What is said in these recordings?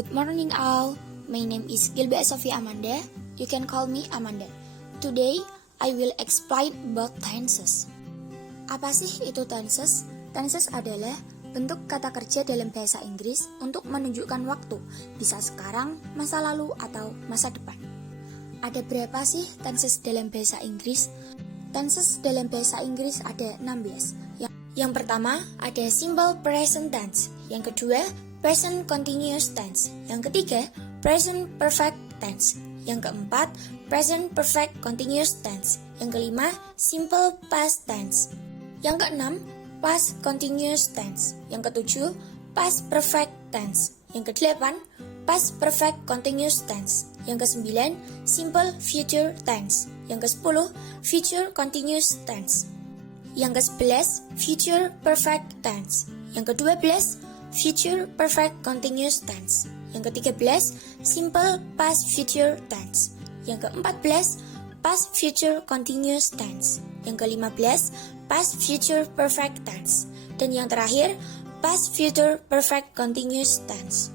Good morning all. My name is Gilbert Sophia Amanda. You can call me Amanda. Today, I will explain about tenses. Apa sih itu tenses? Tenses adalah bentuk kata kerja dalam bahasa Inggris untuk menunjukkan waktu, bisa sekarang, masa lalu, atau masa depan. Ada berapa sih tenses dalam bahasa Inggris? Tenses dalam bahasa Inggris ada 16. Yang pertama ada simple present tense, yang kedua present continuous tense, yang ketiga present perfect tense, yang keempat present perfect continuous tense, yang kelima simple past tense, yang keenam past continuous tense, yang ketujuh past perfect tense, yang kedelapan past perfect continuous tense, yang kesembilan simple future tense, yang kesepuluh future continuous tense, yang ke-11 future perfect tense, yang ke-12 future perfect continuous tense, yang ke-13 simple past future tense, yang ke-14 past future continuous tense, yang ke-15 past future perfect tense, dan yang terakhir past future perfect continuous tense.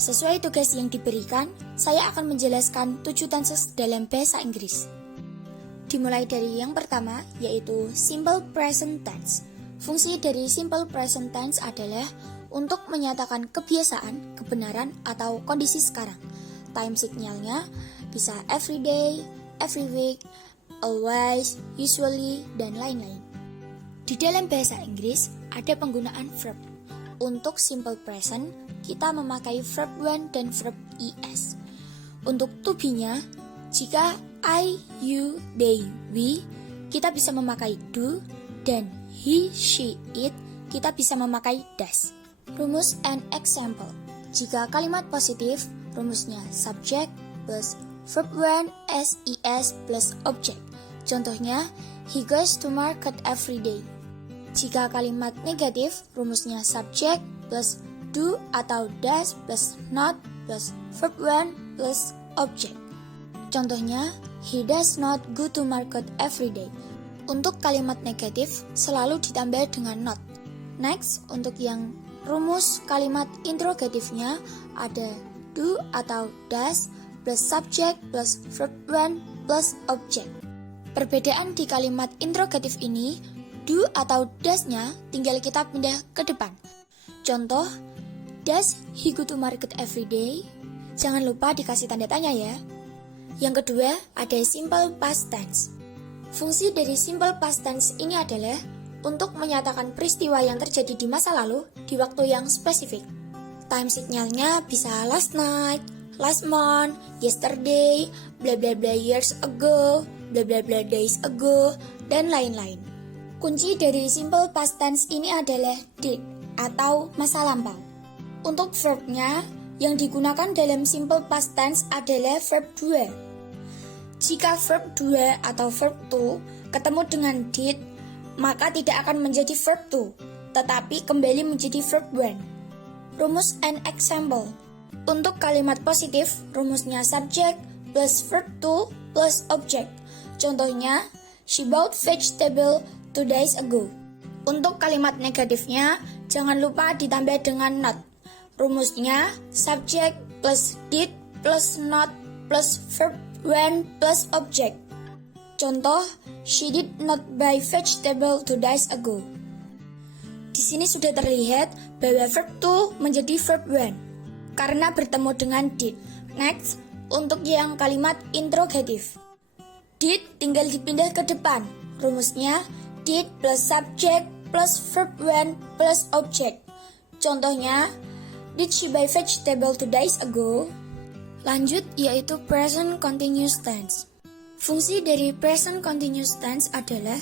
Sesuai tugas yang diberikan, saya akan menjelaskan 7 tenses dalam bahasa Inggris. Dimulai dari yang pertama, yaitu simple present tense. Fungsi dari simple present tense adalah untuk menyatakan kebiasaan, kebenaran, atau kondisi sekarang. Time signalnya bisa every day, every week, always, usually, dan lain-lain. Di dalam bahasa Inggris, ada penggunaan verb. Untuk simple present, kita memakai verb when dan verb es. Untuk to be-nya, jika I, you, they, we, kita bisa memakai do, dan he, she, it, kita bisa memakai does. Rumus and example. Jika kalimat positif, rumusnya subject plus verb when ses plus object. Contohnya, he goes to market every day. Jika kalimat negatif, rumusnya subject plus do atau does plus not plus verb when plus object. Contohnya, he does not go to market every day. Untuk kalimat negatif, selalu ditambah dengan not. Next, untuk yang rumus kalimat interrogatifnya ada do atau does plus subject plus verb when plus object. Perbedaan di kalimat interrogatif ini, do atau does-nya tinggal kita pindah ke depan. Contoh, does he go to market every day? Jangan lupa dikasih tanda tanya ya. Yang kedua, ada simple past tense. Fungsi dari simple past tense ini adalah untuk menyatakan peristiwa yang terjadi di masa lalu di waktu yang spesifik. Time signalnya bisa last night, last month, yesterday, bla bla bla years ago, bla bla bla days ago, dan lain-lain. Kunci dari simple past tense ini adalah did atau masa lampau. Untuk verbnya, yang digunakan dalam simple past tense adalah verb 2. Jika verb 2 atau verb to ketemu dengan did, maka tidak akan menjadi verb to, tetapi kembali menjadi verb when. Rumus and example. Untuk kalimat positif, rumusnya subject plus verb to plus object. Contohnya, she bought vegetable 2 days ago. Untuk kalimat negatifnya, jangan lupa ditambah dengan not. Rumusnya subject plus did plus not plus verb when plus object. Contoh, she did not buy vegetable 2 days ago. Di sini sudah terlihat bahwa verb to menjadi verb when karena bertemu dengan did. Next, untuk yang kalimat interrogatif. Did tinggal dipindah ke depan. Rumusnya did plus subject plus verb when plus object. Contohnya, did she buy vegetable 2 days ago? Lanjut, yaitu present continuous tense. Fungsi dari present continuous tense adalah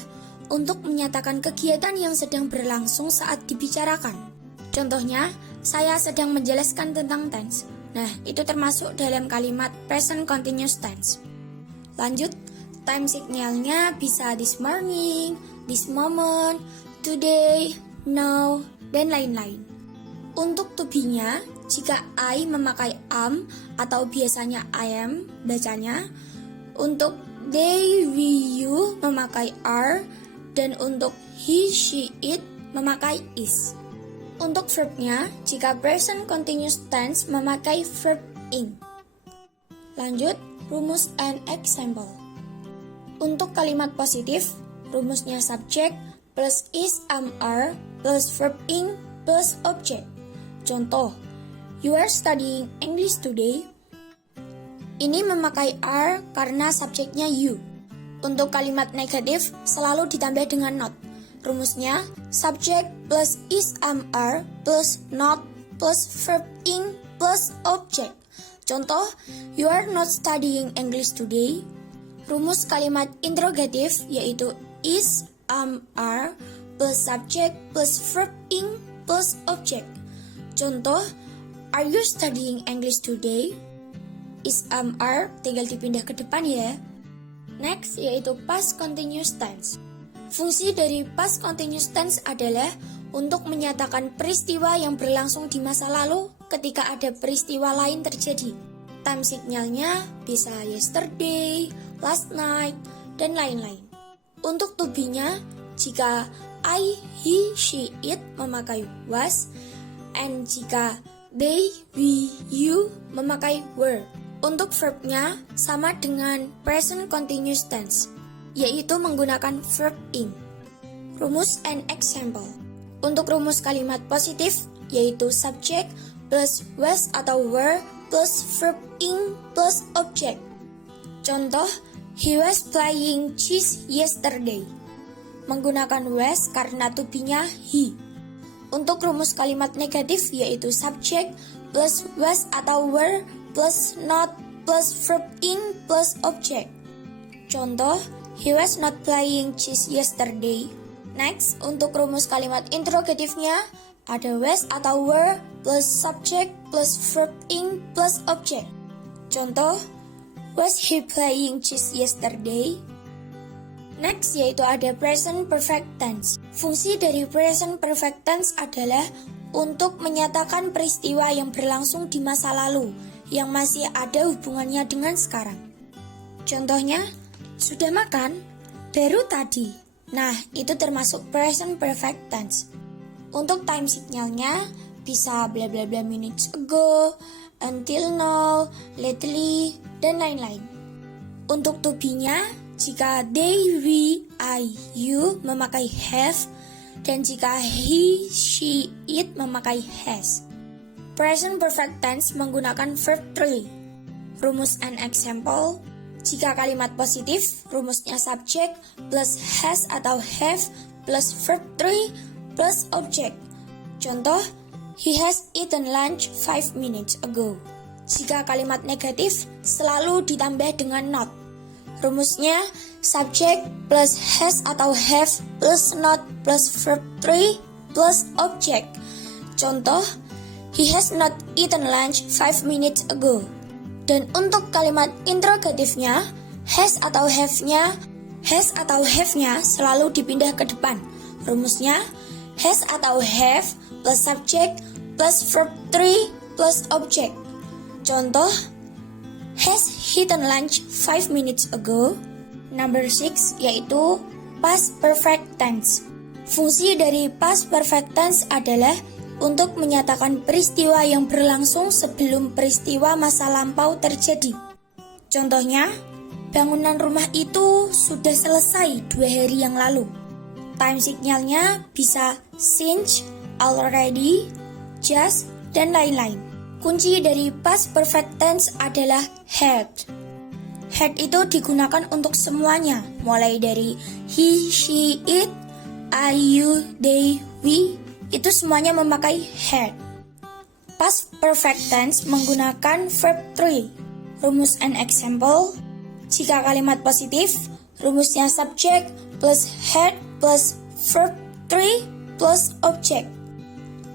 untuk menyatakan kegiatan yang sedang berlangsung saat dibicarakan. Contohnya, saya sedang menjelaskan tentang tense. Nah, itu termasuk dalam kalimat present continuous tense. Lanjut, time signalnya bisa this morning, this moment, today, now, dan lain-lain. Untuk to be-nya, jika I memakai am atau biasanya I am bacanya, untuk they, we, you memakai are, dan untuk he, she, it memakai is. Untuk verbnya, jika present continuous tense memakai verb ing. Lanjut, rumus and example. Untuk kalimat positif, rumusnya subject plus is are plus verb ing plus object. Contoh, you are studying English today. Ini memakai are karena subjeknya you. Untuk kalimat negatif, selalu ditambah dengan not. Rumusnya subject plus is are plus not plus verb ing plus object. Contoh, you are not studying English today. Rumus kalimat interrogatif yaitu is are plus subject plus verb ing plus object. Contoh, are you studying English today? Is are tinggal dipindah ke depan ya. Next yaitu past continuous tense. Fungsi dari past continuous tense adalah untuk menyatakan peristiwa yang berlangsung di masa lalu ketika ada peristiwa lain terjadi. Time signalnya bisa yesterday, last night, dan lain-lain. Untuk to be-nya, jika I, he, she, it memakai was, and jika they, we, you memakai were. Untuk verb-nya sama dengan present continuous tense, yaitu menggunakan verb ing. Rumus and example. Untuk rumus kalimat positif, yaitu subject plus was atau were plus verb ing plus object. Contoh, he was playing chess yesterday. Menggunakan was karena to be-nya he. Untuk rumus kalimat negatif yaitu subject plus was atau were plus not plus verb ing plus object. Contoh, he was not playing chess yesterday. Next, untuk rumus kalimat interrogatifnya ada was atau were plus subject plus verb ing plus object. Contoh, was he playing chess yesterday? Next yaitu ada present perfect tense. Fungsi dari present perfect tense adalah untuk menyatakan peristiwa yang berlangsung di masa lalu yang masih ada hubungannya dengan sekarang. Contohnya, sudah makan? Baru tadi. Nah, itu termasuk present perfect tense. Untuk time signalnya bisa bla bla bla minutes ago, until now, lately, dan lain-lain. Untuk to be-nya, jika they, we, I, you memakai have, dan jika he, she, it memakai has. Present perfect tense menggunakan verb 3. Rumus and example. Jika kalimat positif, rumusnya subject plus has atau have plus verb 3 plus object. Contoh, he has eaten lunch 5 minutes ago. Jika kalimat negatif, selalu ditambah dengan not. Rumusnya subject plus has atau have plus not plus verb 3 plus object. Contoh, he has not eaten lunch 5 minutes ago. Dan untuk kalimat interrogatifnya, has atau have-nya selalu dipindah ke depan. Rumusnya has atau have plus subject plus verb 3 plus object. Contoh, has eaten lunch 5 minutes ago. Number 6 yaitu past perfect tense. Fungsi dari past perfect tense adalah untuk menyatakan peristiwa yang berlangsung sebelum peristiwa masa lampau terjadi. Contohnya, bangunan rumah itu sudah selesai 2 hari yang lalu. Time signalnya bisa since, already, just, dan lain-lain. Kunci dari past perfect tense adalah had. Had itu digunakan untuk semuanya, mulai dari he, she, it, I, you, they, we, itu semuanya memakai had. Past perfect tense menggunakan verb 3. Rumus and example. Jika kalimat positif, rumusnya subject plus had plus verb 3 plus object.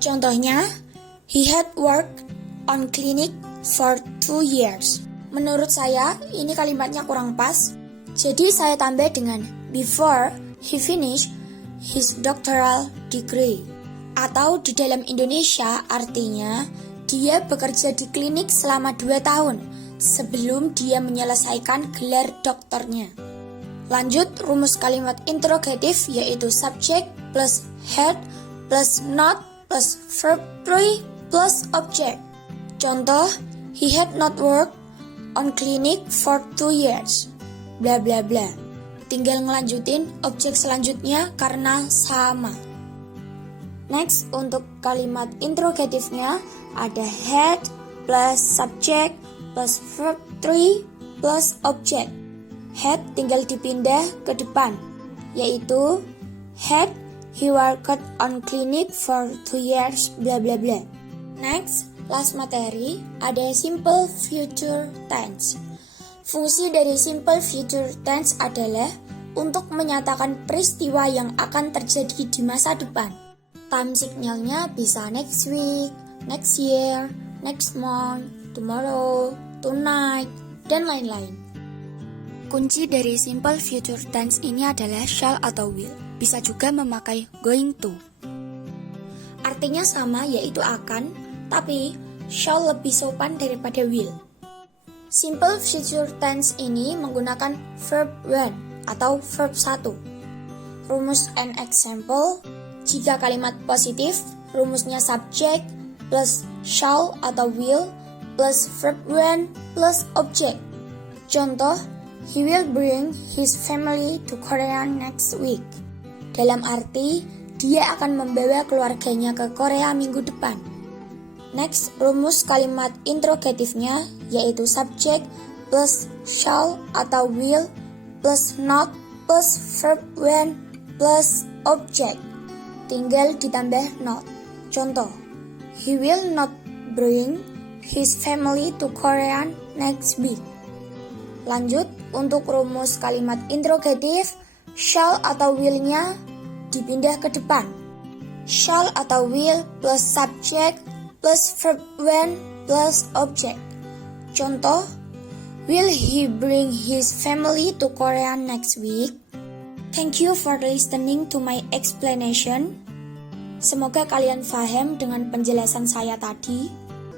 Contohnya, he had worked on clinic for 2 years. Menurut saya, ini kalimatnya kurang pas. Jadi saya tambah dengan before he finished his doctoral degree. Atau di dalam Indonesia artinya dia bekerja di klinik selama 2 tahun sebelum dia menyelesaikan gelar doktornya. Lanjut, rumus kalimat interrogatif yaitu subject plus had plus not plus verb 3 plus object. Contoh, he had not worked on clinic for 2 years. Bla bla bla. Tinggal ngelanjutin objek selanjutnya karena sama. Next, untuk kalimat interrogatifnya ada had plus subject plus verb 3 plus object. Had tinggal dipindah ke depan, yaitu had he worked on clinic for 2 years bla bla bla. Next, last materi ada simple future tense. Fungsi dari simple future tense adalah untuk menyatakan peristiwa yang akan terjadi di masa depan. Time signalnya bisa next week, next year, next month, tomorrow, tonight, dan lain-lain. Kunci dari simple future tense ini adalah shall atau will. Bisa juga memakai going to. Artinya sama, yaitu akan, tapi shall lebih sopan daripada will. Simple future tense ini menggunakan verb one atau verb 1. Rumus and example. Jika kalimat positif, rumusnya subject plus shall atau will plus verb one plus object. Contoh, he will bring his family to Korea next week. Dalam arti, dia akan membawa keluarganya ke Korea minggu depan. Next, rumus kalimat interrogatifnya yaitu subject plus shall atau will plus not plus verb when plus object. Tinggal ditambah not. Contoh, he will not bring his family to Korea next week. Lanjut, untuk rumus kalimat interrogatif, shall atau will-nya dipindah ke depan. Shall atau will plus subject plus verb when plus object. Contoh, will he bring his family to Korea next week? Thank you for listening to my explanation. Semoga kalian paham dengan penjelasan saya tadi.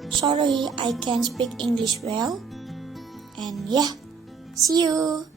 Sorry, I can't speak English well. And yeah, see you.